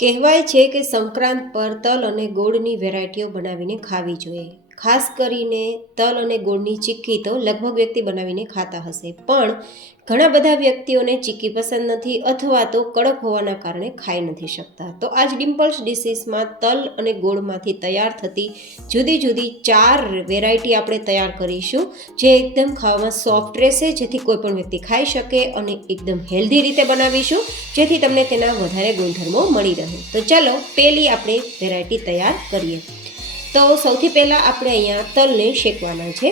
કહેવાય છે કે સંક્રાંત પર તલ અને ગોળની વેરાયટીઓ બનાવીને ખાવી જોઈએ. ખાસ કરીને તલ અને ગોળની ચીક્કી તો લગભગ વ્યક્તિ બનાવીને ખાતા હશે, પણ ઘણા બધા વ્યક્તિઓને ચીક્કી પસંદ નથી અથવા તો કડક હોવાના કારણે ખાઈ નથી શકતા. તો આજ ડિમ્પલ્સ ડિશીસમાં તલ અને ગોળમાંથી તૈયાર થતી જુદી જુદી 4 વેરાયટી આપણે તૈયાર કરીશું, જે એકદમ ખાવામાં સોફ્ટ રહેશે, જેથી કોઈ પણ વ્યક્તિ ખાઈ શકે, અને એકદમ હેલ્ધી રીતે બનાવીશું, જેથી તમને તેના વધારે ગુણધર્મો મળી રહે. તો ચાલો પહેલી આપણે વેરાયટી તૈયાર કરીએ. તો સૌથી પહેલાં આપણે અહીંયા તલને શેકવાના છે.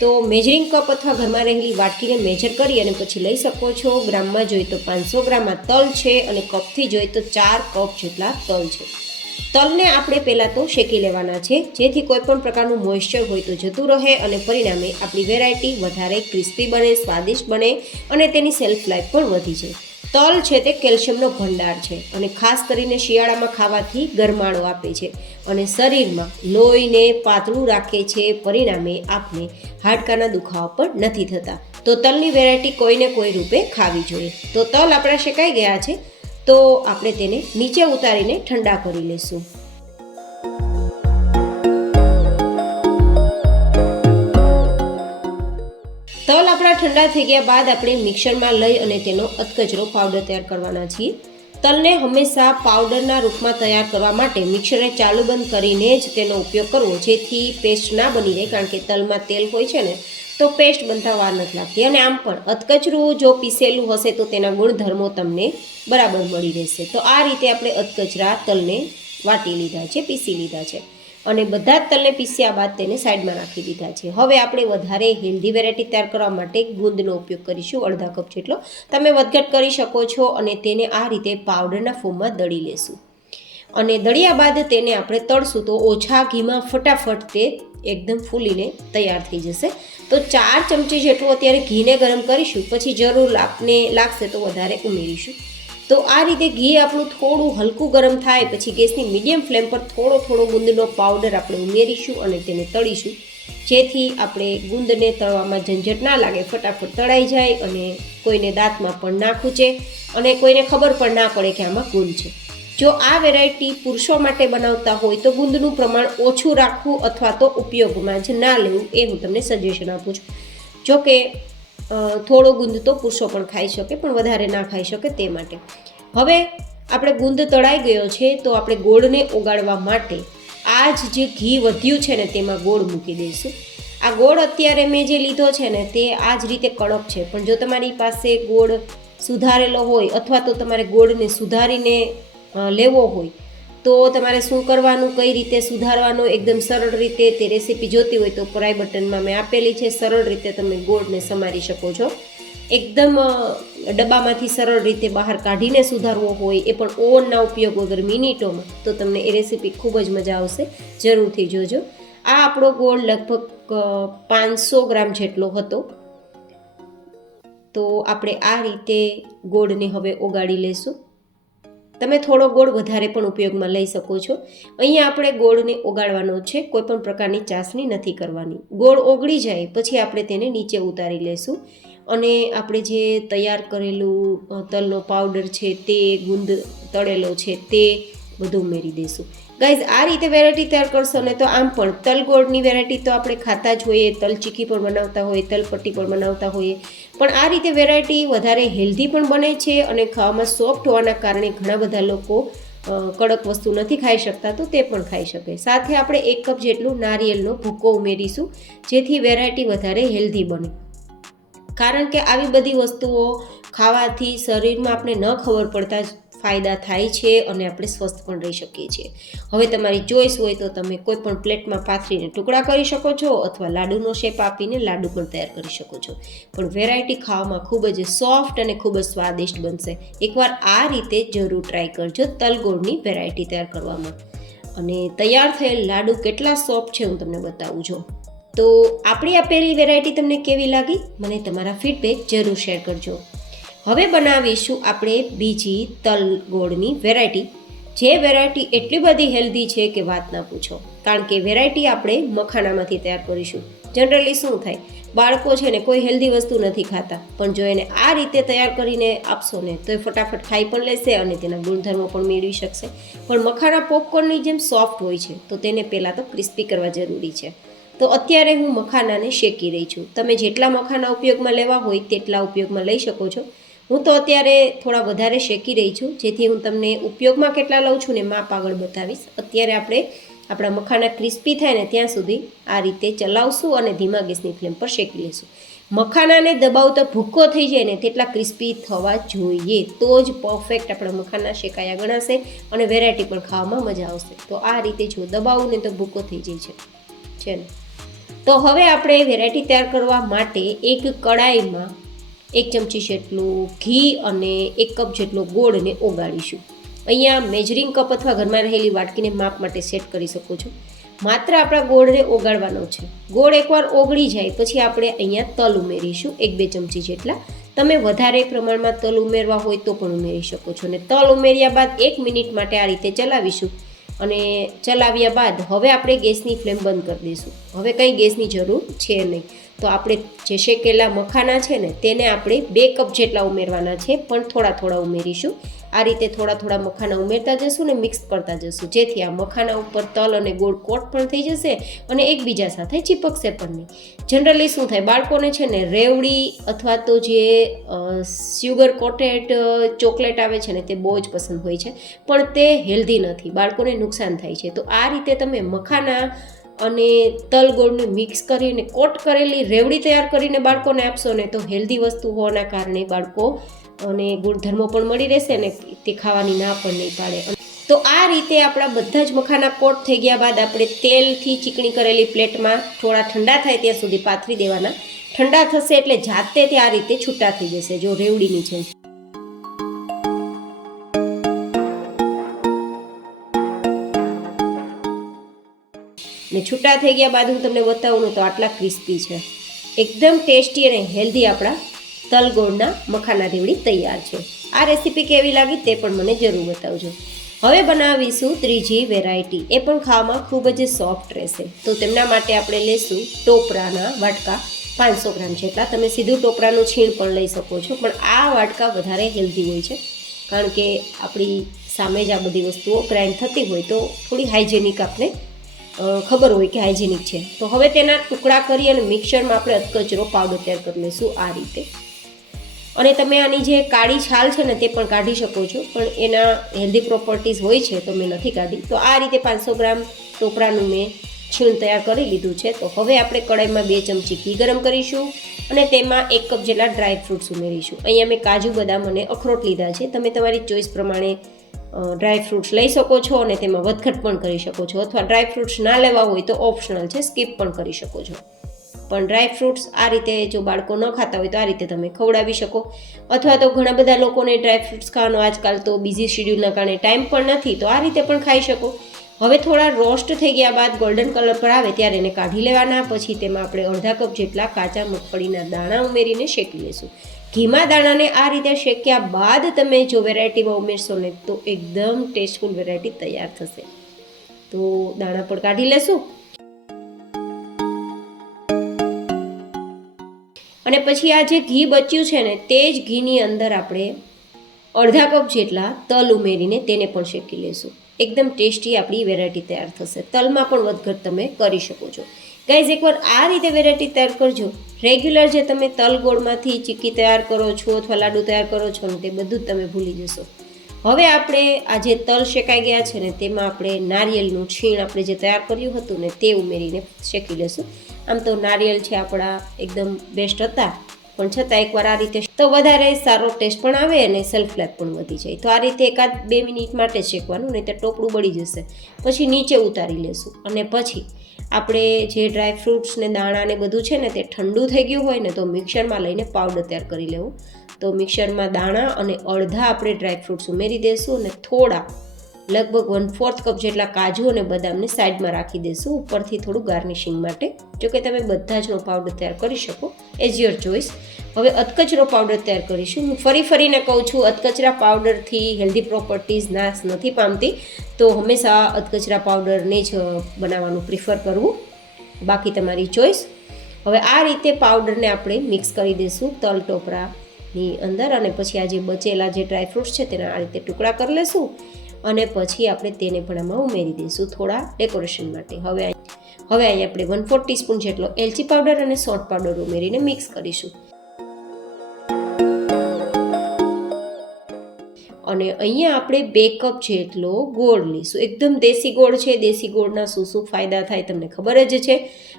તો મેજરિંગ કપ અથવા ઘરમાં રહેલી વાટકીને મેજર કરી અને પછી લઈ શકો છો. ગ્રામમાં જોઈએ તો 500 ગ્રામમાં તલ છે, અને કપથી જોઈએ તો 4 કપ જેટલા તલ છે. તલને આપણે પહેલાં તો શેકી લેવાના છે, જેથી કોઈ પણ પ્રકારનું મોઇશ્ચર હોય તો જતું રહે, અને પરિણામે આપણી વેરાયટી વધારે ક્રિસ્પી બને, સ્વાદિષ્ટ બને, અને તેની સેલ્ફ લાઈફ પણ વધી જાય. તલ છે તે કેલ્શિયમનો ભંડાર છે, અને ખાસ કરીને શિયાળામાં ખાવાથી ગરમાળો આપે છે અને શરીરમાં લોહીને પાતળું રાખે છે. પરિણામે આપણે હાડકાના દુખાવા પણ નથી થતા. તો તલની વેરાયટી કોઈને કોઈ રૂપે ખાવી જોઈએ. તો તલ આપણા શેકાઈ ગયા છે, તો આપણે તેને નીચે ઉતારીને ઠંડા કરી લઈશું. તલ આપણા ઠંડા થઈ ગયા બાદ આપણે મિક્સરમાં લઈ અને તેનો અધકચરો પાવડર તૈયાર કરવાના છીએ. તલને હંમેશા પાવડરના રૂપમાં તૈયાર કરવા માટે મિક્સરને ચાલુ બંધ કરીને જ તેનો ઉપયોગ કરવો, જેથી પેસ્ટ ના બની રહે, કારણ કે તલમાં તેલ હોય છે ને, તો પેસ્ટ બનતા વાર નથી લાગતી. અને આમ પણ અધકચરું જો પીસેલું હશે તો તેના ગુણધર્મો તમને બરાબર મળી રહેશે. તો આ રીતે આપણે અધકચરા તલને વાટી લીધા છે, પીસી લીધા છે, અને બધા જ તલને પીસ્યા બાદ તેને સાઈડમાં રાખી દીધા છે. હવે આપણે વધારે હેલ્ધી વેરાયટી તૈયાર કરવા માટે ગુંદનો ઉપયોગ કરીશું, અડધા કપ જેટલો. તમે વધઘટ કરી શકો છો, અને તેને આ રીતે પાવડરના ફોર્મમાં દળી લેશું. અને દળ્યા બાદ તેને આપણે તળશું તો ઓછા ઘીમાં ફટાફટ તે એકદમ ફૂલીને તૈયાર થઈ જશે. તો 4 ચમચી જેટલું અત્યારે ઘીને ગરમ કરીશું, પછી જરૂર આપને લાગશે તો વધારે ઉમેરીશું. તો આ રીતે ઘી આપણું થોડું હલકું ગરમ થાય પછી ગેસની મીડિયમ ફ્લેમ પર થોડો ગુંદનો પાવડર આપણે ઉમેરીશું અને તેને તળીશું, જેથી આપણે ગુંદને તળવામાં ઝંઝટ ના લાગે, ફટાફટ તળાઈ જાય, અને કોઈને દાંતમાં પણ ના ખૂંચે, અને કોઈને ખબર પણ ના પડે કે આમાં ગુંદ છે. જો આ વેરાયટી પુરુષો માટે બનાવતા હોય તો ગુંદનું પ્રમાણ ઓછું રાખવું, અથવા તો ઉપયોગમાં જ ના લેવું, એ હું તમને સજેશન આપું છું. જોકે થોડો ગુંદ તો પુરુષો પણ ખાઈ શકે, પણ વધારે ના ખાઈ શકે તે માટે. હવે આપણે ગુંદ તળાઈ ગયો છે, તો આપણે ગોળને ઓગાળવા માટે આ જે ઘી વધ્યું છે ને તેમાં ગોળ મૂકી દઈશું. આ ગોળ અત્યારે મેં જે લીધો છે ને તે આ જ રીતે કડક છે, પણ જો તમારી પાસે ગોળ સુધારેલો હોય, અથવા તો તમારે ગોળને સુધારીને લેવો હોય, તો તમારે શું કરવાનું, કઈ રીતે સુધારવાનો, એકદમ સરળ રીતે તે રેસીપી જોતી હોય તો ઉપર આઈ બટનમાં મેં આપેલી છે. સરળ રીતે તમે ગોળને સમારી શકો છો. એકદમ ડબ્બામાંથી સરળ રીતે બહાર કાઢીને સુધારવો હોય, એ પણ ઓવનના ઉપયોગ વગર મિનિટોમાં, તો તમને એ રેસીપી ખૂબ જ મજા આવશે. જરૂરથી જોજો. આ આપણો ગોળ લગભગ 500 ગ્રામ જેટલો હતો. તો આપણે આ રીતે ગોળને હવે ઓગાળી લેશું. તમે થોડો ગોળ વધારે પણ ઉપયોગમાં લઈ શકો છો. અહીંયા આપણે ગોળને ઓગાળવાનો છે, કોઈ પણ પ્રકારની ચાસણી નથી કરવાની. ગોળ ઓગળી જાય પછી આપણે તેને નીચે ઉતારી લેશું, અને આપણે જે તૈયાર કરેલું તલનો પાવડર છે, તે ગુંદ તળેલો છે, તે બધું ઉમેરી દઈશું. ગાઈઝ, આ રીતે વેરાયટી તૈયાર કરશો ને તો આમ પણ તલ ગોળની વેરાયટી તો આપણે ખાતા જ હોઈએ, તલ ચીક્કી પણ બનાવતા હોઈએ, તલપટ્ટી પણ બનાવતા હોઈએ, પણ આ રીતે વેરાયટી વધારે હેલ્ધી પણ બને છે, અને ખાવામાં સોફ્ટ હોવાના કારણે ઘણા બધા લોકો કડક વસ્તુ નથી ખાઈ શકતા, તો તે પણ ખાઈ શકે. સાથે આપણે 1 કપ જેટલું નારિયેળનો ભૂકો ઉમેરીશું, જેથી વેરાયટી વધારે હેલ્ધી બને. કારણ કે આવી બધી વસ્તુઓ ખાવાથી શરીરમાં આપણે ન ખબર પડતા જ ફાયદા થાય છે, અને આપણે સ્વસ્થ પણ રહી શકીએ છીએ. હવે તમારી ચોઈસ હોય તો તમે કોઈ પણ પ્લેટમાં પાથરીને ટુકડા કરી શકો છો, અથવા લાડુનો શેપ આપીને લાડુ પણ તૈયાર કરી શકો છો. પણ વેરાયટી ખાવામાં ખૂબ જ સોફ્ટ અને ખૂબ જ સ્વાદિષ્ટ બનશે. એકવાર આ રીતે જરૂર ટ્રાય કરજો તલગોળની વેરાયટી તૈયાર કરવામાં. અને તૈયાર થયેલ લાડુ કેટલા સોફ્ટ છે હું તમને બતાવું છું. તો આપણી આપેલી વેરાયટી તમને કેવી લાગી, મને તમારા ફીડબેક જરૂર શેર કરજો. હવે બનાવીશું આપણે બીજી તલ ગોળની વેરાયટી, જે વેરાયટી એટલી બધી હેલ્ધી છે કે વાત ના પૂછો. કારણ કે વેરાયટી આપણે મખાનામાંથી તૈયાર કરીશું. જનરલી શું થાય, બાળકો છે ને કોઈ હેલ્ધી વસ્તુ નથી ખાતા, પણ જો એને આ રીતે તૈયાર કરીને આપશો ને તો એ ફટાફટ ખાઈ પણ લેશે અને તેના ગુણધર્મો પણ મેળવી શકશે. પણ મખાના પોપકોર્નની જેમ સોફ્ટ હોય છે, તો તેને પહેલાં તો ક્રિસ્પી કરવા જરૂરી છે. તો અત્યારે હું મખાનાને શેકી રહી છું. તમે જેટલા મખાના ઉપયોગમાં લેવા હોય તેટલા ઉપયોગમાં લઈ શકો છો. હું તો અત્યારે થોડા વધારે શેકી રહી છું, જેથી હું તમને ઉપયોગમાં કેટલા લઉં છું ને માપ આગળ બતાવીશ. અત્યારે આપણે આપણા મખાના ક્રિસ્પી થાય ને ત્યાં સુધી આ રીતે ચલાવશું અને ધીમા ગેસની ફ્લેમ પર શેકી લઈશું. મખાનાને દબાવતા ભૂક્કો થઈ જાય ને તેટલા ક્રિસ્પી થવા જોઈએ, તો જ પરફેક્ટ આપણા મખાના શેકાયા ગણાશે અને વેરાયટી પણ ખાવામાં મજા આવશે. તો આ રીતે જો દબાવું ને તો ભૂક્કો થઈ જાય છે ને. તો હવે આપણે વેરાયટી તૈયાર કરવા માટે એક કડાઈમાં 1 ચમચી જેટલું ઘી અને 1 કપ જેટલો ગોળને ઓગાળીશું. અહીંયા મેજરિંગ કપ અથવા ઘરમાં રહેલી વાટકીને માપ માટે સેટ કરી શકો છો. માત્ર આપણા ગોળને ઓગાળવાનો છે. ગોળ એકવાર ઓગળી જાય પછી આપણે અહીંયા તલ ઉમેરીશું 1-2 ચમચી જેટલા. તમે વધારે પ્રમાણમાં તલ ઉમેરવા હોય તો પણ ઉમેરી શકો છો. અને તલ ઉમેર્યા બાદ 1 મિનિટ માટે આ રીતે ચલાવીશું અને ચલાવ્યા બાદ હવે આપણે ગેસની ફ્લેમ બંધ કરી દઈશું. હવે કંઈ ગેસની જરૂર છે નહીં. તો આપણે જે શેકેલા મખાના છે ને તેને આપણે 2 કપ જેટલા ઉમેરવાના છે, પણ થોડા થોડા ઉમેરીશું. આ રીતે થોડા થોડા મખાના ઉમેરતા જશું ને મિક્સ કરતા જશું, જેથી આ મખાના ઉપર તલ અને ગોળ કોટ પણ થઈ જશે અને એકબીજા સાથે ચીપકશે પણ નહીં. જનરલી શું થાય, બાળકોને છે ને રેવડી અથવા તો જે સ્યુગર કોટેડ ચોકલેટ આવે છે ને તે બહુ જ પસંદ હોય છે, પણ તે હેલ્ધી નથી, બાળકોને નુકસાન થાય છે. તો આ રીતે તમે મખાના અને તલ ગોળને મિક્સ કરીને કોટ કરેલી રેવડી તૈયાર કરીને બાળકોને આપશો ને તો હેલ્ધી વસ્તુ હોવાના કારણે બાળકો અને ગુણધર્મો પણ મળી રહેશે ને તે ખાવાની ના પણ નહીં પાડે. તો આ રીતે આપણા બધા જ મખાના કોટ થઈ ગયા બાદ આપણે તેલથી ચીકણી કરેલી પ્લેટમાં થોડા ઠંડા થાય ત્યાં સુધી પાથરી દેવાના. ઠંડા થશે એટલે જાતે તે આ રીતે છૂટા થઈ જશે, જો રેવડીની છે. ને છૂટા થઈ ગયા બાદ હું તમને બતાવું ને તો આટલા ક્રિસ્પી છે. એકદમ ટેસ્ટી અને હેલ્ધી આપણા તલ ગોળના મખાના રેવડી તૈયાર છે. આ રેસીપી કેવી લાગી તે પણ મને જરૂર બતાવજો. હવે બનાવીશું ત્રીજી વેરાયટી, એ પણ ખાવામાં ખૂબ જ સોફ્ટ રહેશે. તો તેમના માટે આપણે લઈશું ટોપરાના વાટકા 500 ગ્રામ જેટલા. તમે સીધું ટોપરાનું છીણ પણ લઈ શકો છો, પણ આ વાટકા વધારે હેલ્ધી હોય છે, કારણ કે આપણી સામે જ આ બધી વસ્તુઓ ગ્રાઇન્ડ થતી હોય તો થોડી હાઇજેનિક આપણે ખબર હોય કે હાઇજેનિક છે. તો હવે તેના ટુકડા કરી અને મિક્સરમાં આપણે અધકચરો પાવડર તૈયાર કરી લઈશું આ રીતે. અને તમે આની જે કાળી છાલ છે ને તે પણ કાઢી શકો છો, પણ એના હેલ્ધી પ્રોપર્ટીઝ હોય છે તો મેં નથી કાઢી. તો આ રીતે 500 ગ્રામ ટોપરાનું મેં છીણ તૈયાર કરી લીધું છે. તો હવે આપણે કડાઈમાં 2 ચમચી ઘી ગરમ કરીશું અને તેમાં 1 કપ જેટલા ડ્રાય ફ્રૂટ્સ ઉમેરીશું. અહીંયા મેં કાજુ, બદામ અને અખરોટ લીધા છે. તમે તમારી ચોઈસ પ્રમાણે ડ્રાય ફ્રૂટ્સ લઈ શકો છો અને તેમાં વધઘટ પણ કરી શકો છો, અથવા ડ્રાય ફ્રૂટ્સ ના લેવા હોય તો ઓપ્શનલ છે, સ્કીપ પણ કરી શકો છો. પણ ડ્રાય ફ્રૂટ્સ આ રીતે જો બાળકો ન ખાતા હોય તો આ રીતે તમે ખવડાવી શકો, અથવા તો ઘણા બધા લોકોને ડ્રાય ફ્રૂટ્સ ખાવાનો આજકાલ તો બિઝી શેડ્યુલના કારણે ટાઈમ પણ નથી, તો આ રીતે પણ ખાઈ શકો. હવે થોડા રોસ્ટ થઈ ગયા બાદ ગોલ્ડન કલર પર આવે ત્યારે એને કાઢી લેવાના. પછી તેમાં આપણે અડધા કપ જેટલા કાચા મગફળીના દાણા ઉમેરીને શેકી લઈશું. ઘીમાં દાણાને આ રીતે શેક્યા બાદ તમે જો વેરાયટીમાં ઉમેરશો ને તો એકદમ ટેસ્ટફુલ વેરાયટી તૈયાર થશે. તો દાણા પણ કાઢી લેશું અને પછી આ જે ઘી બચ્યું છે ને તે જ ઘીની અંદર આપણે અડધા કપ જેટલા તલ ઉમેરીને તેને પણ શેકી લઈશું. એકદમ ટેસ્ટી આપણી વેરાયટી તૈયાર થશે. તલમાં પણ વધઘટ તમે કરી શકો છો. ગાઈઝ, એકવાર આ રીતે વેરાયટી તૈયાર કરજો. રેગ્યુલર જે તમે તલ ગોળમાંથી ચીક્કી તૈયાર કરો છો અથવા લાડુ તૈયાર કરો છો ને તે બધું જ તમે ભૂલી જશો. હવે આપણે આ જે તલ શેકાઈ ગયા છે ને તેમાં આપણે નારિયેળનું છીણ આપણે જે તૈયાર કર્યું હતું ને તે ઉમેરીને શેકી લેશું. આમ તો નારિયેળ છે આપણા એકદમ બેસ્ટ હતા, પણ છતાં એકવાર આ રીતે તો વધારે સારો ટેસ્ટ પણ આવે અને સેલ્ફ લાઈફ પણ વધી જાય. તો આ રીતે 1-2 મિનિટ માટે શેકવાનું, નહીં તો ટોપડું બળી જશે. પછી નીચે ઉતારી લેશું અને પછી આપણે જે ડ્રાય ફ્રૂટ્સ ને દાણા ને બધું છે ને તે ઠંડુ થઈ ગયું હોય ને તો મિક્સરમાં લઈને પાવડર તૈયાર કરી લેવું. તો મિક્સરમાં દાણા અને અડધા આપણે ડ્રાય ફ્રૂટ્સ ઉમેરી દઈશું અને થોડા લગભગ 1/4 કપ જેટલા કાજુ અને બદામને સાઈડમાં રાખી દઈશું, ઉપરથી થોડું ગાર્નિશિંગ માટે. જોકે તમે બધા જનો પાવડર તૈયાર કરી શકો, એઝ યોર ચોઈસ. હવે અધકચરો પાવડર તૈયાર કરીશું. હું ફરીને કહું છું, અધકચરા પાવડરથી હેલ્ધી પ્રોપર્ટીઝ નાશ નથી પામતી, તો હંમેશા અધકચરા પાવડરને જ બનાવવાનું પ્રિફર કરવું, બાકી તમારી ચોઈસ. હવે આ રીતે પાવડરને આપણે મિક્સ કરી દઈશું તલ ટોપરાની અંદર, અને પછી આ જે બચેલા જે ડ્રાયફ્રૂટ્સ છે તેના આ રીતે ટુકડા કરી લઈશું, અને પછી આપણે તેને પણ આમાં ઉમેરી દઈશું થોડા ડેકોરેશન માટે. હવે અહીં આપણે 1/4 ટીસ્પૂન જેટલો એલચી પાવડર અને સોટ પાવડર ઉમેરીને મિક્સ કરીશું. અને અહીંયા આપણે 2 કપ જેટલો ગોળ લઈશું. એકદમ દેશી ગોળ છે. દેશી ગોળના શું ફાયદા થાય તમને ખબર જ છે.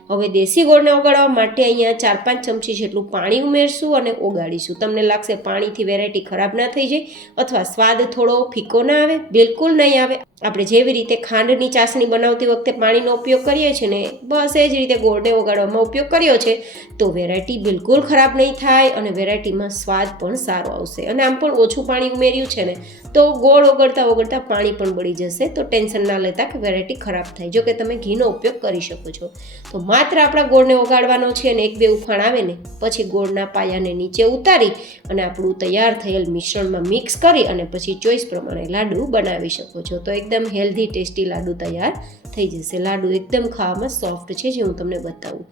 હવે દેશી ગોળને ઓગાળવા માટે અહીંયા 4-5 ચમચી જેટલું પાણી ઉમેરશું અને ઓગાળીશું. તમને લાગશે પાણીથી વેરાયટી ખરાબ ના થઈ જાય અથવા સ્વાદ થોડો ફીકો ના આવે, બિલકુલ નહીં આવે. આપણે જેવી રીતે ખાંડની ચાસણી બનાવતી વખતે પાણીનો ઉપયોગ કરીએ છીએ ને, બસ એ જ રીતે ગોળને ઓગાળવામાં ઉપયોગ કર્યો છે, તો વેરાયટી બિલકુલ ખરાબ નહીં થાય અને વેરાયટીમાં સ્વાદ પણ સારો આવશે. અને આમ પણ ઓછું પાણી ઉમેર્યું છે ને, તો ગોળ ઓગળતા પાણી પણ બળી જશે, તો ટેન્શન ના લેતા કે વેરાયટી ખરાબ થાય. જો કે તમે ઘીનો ઉપયોગ કરી શકો છો. તો માત્ર આપણા ગોળને ઓગાળવાનો છે અને 1-2 ઉફાણ આવે ને પછી ગોળના પાયાને નીચે ઉતારી અને આપણું તૈયાર થયેલ મિશ્રણમાં મિક્સ કરી અને પછી ચોઈસ પ્રમાણે લાડુ બનાવી શકો છો. તો એકદમ હેલ્ધી ટેસ્ટી લાડુ તૈયાર થઈ જશે. લાડુ એકદમ ખાવામાં સોફ્ટ છે, જે હું તમને બતાવું.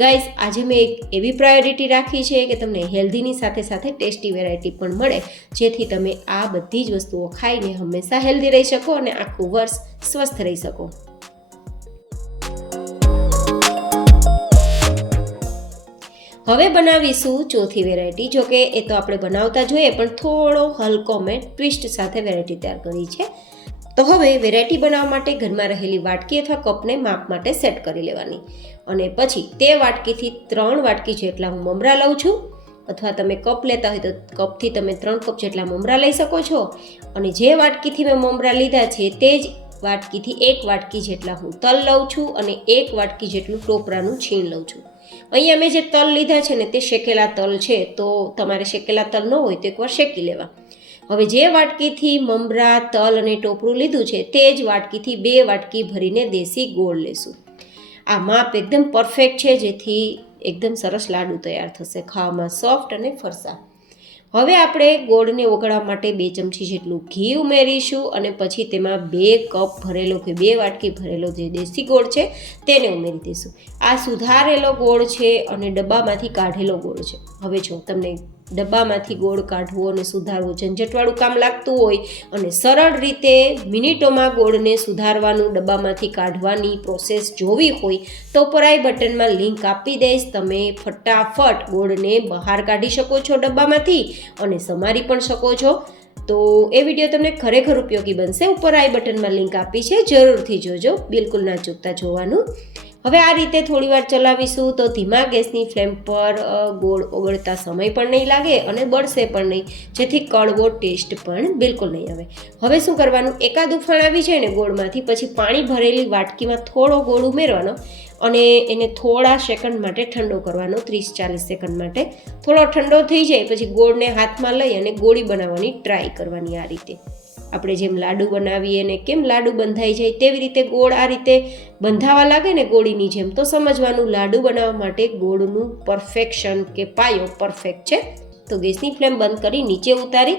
ગાઈઝ, આજે મેં એક એવી પ્રાયોરિટી રાખી છે કે તમને હેલ્ધીની સાથે સાથે ટેસ્ટી વેરાયટી પણ મળે, જેથી તમે આ બધી જ વસ્તુઓ ખાઈને હંમેશા હેલ્ધી રહી શકો અને આખું વર્ષ સ્વસ્થ રહી શકો. હવે બનાવીશું ચોથી વેરાયટી. જો કે એ તો આપણે બનાવતા જોઈએ, પણ થોડો હલકો મેં ટ્વિસ્ટ સાથે વેરાયટી તૈયાર કરી છે. તો હવે વેરાયટી બનાવવા માટે ઘરમાં રહેલી વાટકી અથવા કપને માપ માટે સેટ કરી લેવાની, અને પછી તે વાટકીથી 3 વાટકી જેટલા હું મમરા લઉં છું, અથવા તમે કપ લેતા હોય તો કપથી તમે 3 કપ જેટલા મમરા લઈ શકો છો. અને જે વાટકીથી મેં મમરા લીધા છે તે જ વાટકીથી 1 વાટકી જેટલા હું તલ લઉં છું અને 1 વાટકી જેટલું ટોપરાનું છીણ લઉં છું. અહીંયા મેં જે તલ લીધા છે ને તે શેકેલા તલ છે, તો તમારે શેકેલા તલ ન હોય તો એકવાર શેકી લેવા. હવે જે વાટકીથી મમરા, તલ અને ટોપરું લીધું છે તે જ વાટકીથી 2 વાટકી ભરીને દેશી ગોળ લેશું. આ માપ એકદમ પરફેક્ટ છે, જેથી એકદમ સરસ લાડુ તૈયાર થશે, ખાવામાં સોફ્ટ અને ફરસા. હવે આપણે ગોળને ઓગાળવા માટે 2 ચમચી જેટલું ઘી ઉમેરીશું અને પછી તેમાં 2 કપ ભરેલો કે 2 વાટકી ભરેલો જે દેશી ગોળ છે તેને ઉમેરી દઈશું. આ સુધારેલો ગોળ છે અને ડબ્બામાંથી કાઢેલો ગોળ છે. હવે જો તમને ડબ્બામાંથી ગોળ કાઢવો અને સુધારવો ઝંઝટવાળું કામ લાગતું હોય અને સરળ રીતે મિનિટોમાં ગોળને સુધારવાનું, ડબ્બામાંથી કાઢવાની પ્રોસેસ જોવી હોય તો ઉપર આઈ બટનમાં લિંક આપી દઈશ. તમે ફટાફટ ગોળને બહાર કાઢી શકો છો ડબ્બામાંથી અને સમારી પણ શકો છો. તો એ વિડીયો તમને ખરેખર ઉપયોગી બનશે. ઉપર આઈ બટનમાં લિંક આપી છે, જરૂરથી જોજો, બિલકુલ ના ચૂકતા જોવાનું. હવે આ રીતે થોડીવાર ચલાવીશું તો ધીમા ગેસની ફ્લેમ પર ગોળ ઓગળતા સમય પણ નહીં લાગે અને બળશે પણ નહીં, જેથી કડવો ટેસ્ટ પણ બિલકુલ નહીં આવે. હવે શું કરવાનું, એકાદ ઉફાણ આવી જાય ને ગોળમાંથી, પછી પાણી ભરેલી વાટકીમાં થોડો ગોળ ઉમેરવાનો અને એને થોડા સેકન્ડ માટે ઠંડો કરવાનો, 30-40 સેકન્ડ માટે. થોડો ઠંડો થઈ જાય પછી ગોળને હાથમાં લઈ અને ગોળી બનાવવાની ટ્રાય કરવાની. આ રીતે આપણે જેમ લાડુ બનાવીએ ને કેમ લાડુ બંધાઈ જાય તેવી રીતે ગોળ આ રીતે બંધાવા લાગે ને ગોળીની જેમ, તો સમજવાનું લાડુ બનાવવા માટે ગોળનું પરફેક્શન કે પાયો પરફેક્ટ છે. તો ગેસની ફ્લેમ બંધ કરી નીચે ઉતારી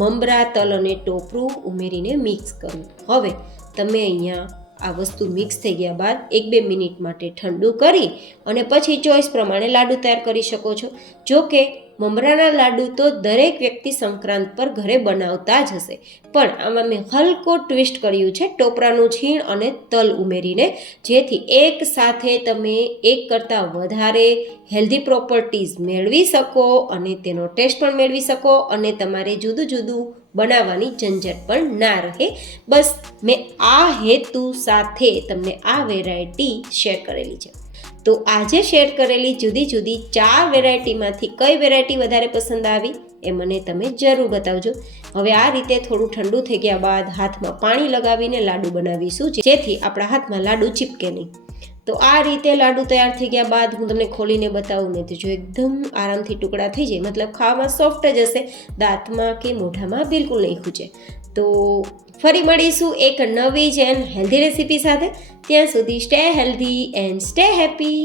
મમરા, તલ અને ટોપરું ઉમેરીને મિક્સ કરવું. હવે તમે અહીંયા આ વસ્તુ મિક્સ થઈ ગયા બાદ 1-2 મિનિટ માટે ઠંડુ કરી અને પછી ચોઈસ પ્રમાણે લાડુ તૈયાર કરી શકો છો. જો કે મમરાના લાડુ તો દરેક વ્યક્તિ સંક્રાંત પર ઘરે બનાવતા જ હશે, પણ આમાં મેં હલકો ટ્વિસ્ટ કર્યું છે ટોપરાનું છીણ અને તલ ઉમેરીને, જેથી એક સાથે તમે એક કરતાં વધારે હેલ્ધી પ્રોપર્ટીઝ મેળવી શકો અને તેનો ટેસ્ટ પણ મેળવી શકો અને તમારે જુદું જુદું બનાવવાની ઝંઝટ પણ ના રહે. બસ મેં આ હેતુ સાથે તમને આ વેરાયટી શેર કરેલી છે. તો આજે શેર કરેલી જુદી જુદી 4 વેરાયટીમાંથી કઈ વેરાયટી વધારે પસંદ આવી એ મને તમે જરૂર બતાવજો. હવે આ રીતે થોડું ઠંડુ થઈ ગયા બાદ હાથમાં પાણી લગાવીને લાડુ બનાવીશું, જેથી આપણા હાથમાં લાડુ ચીપકે નહીં. તો આ રીતે લાડુ તૈયાર થઈ ગયા બાદ હું તમને ખોલીને બતાવું ને તો જો એકદમ આરામથી ટુકડા થઈ જાય, મતલબ ખાવામાં સોફ્ટ જ હશે, દાંતમાં કે મોઢામાં બિલકુલ નહીં ખૂચે. તો ફરી મળીશું એક નવી જ એન્ડ હેલ્ધી રેસીપી સાથે. ત્યાં સુધી stay healthy and stay happy.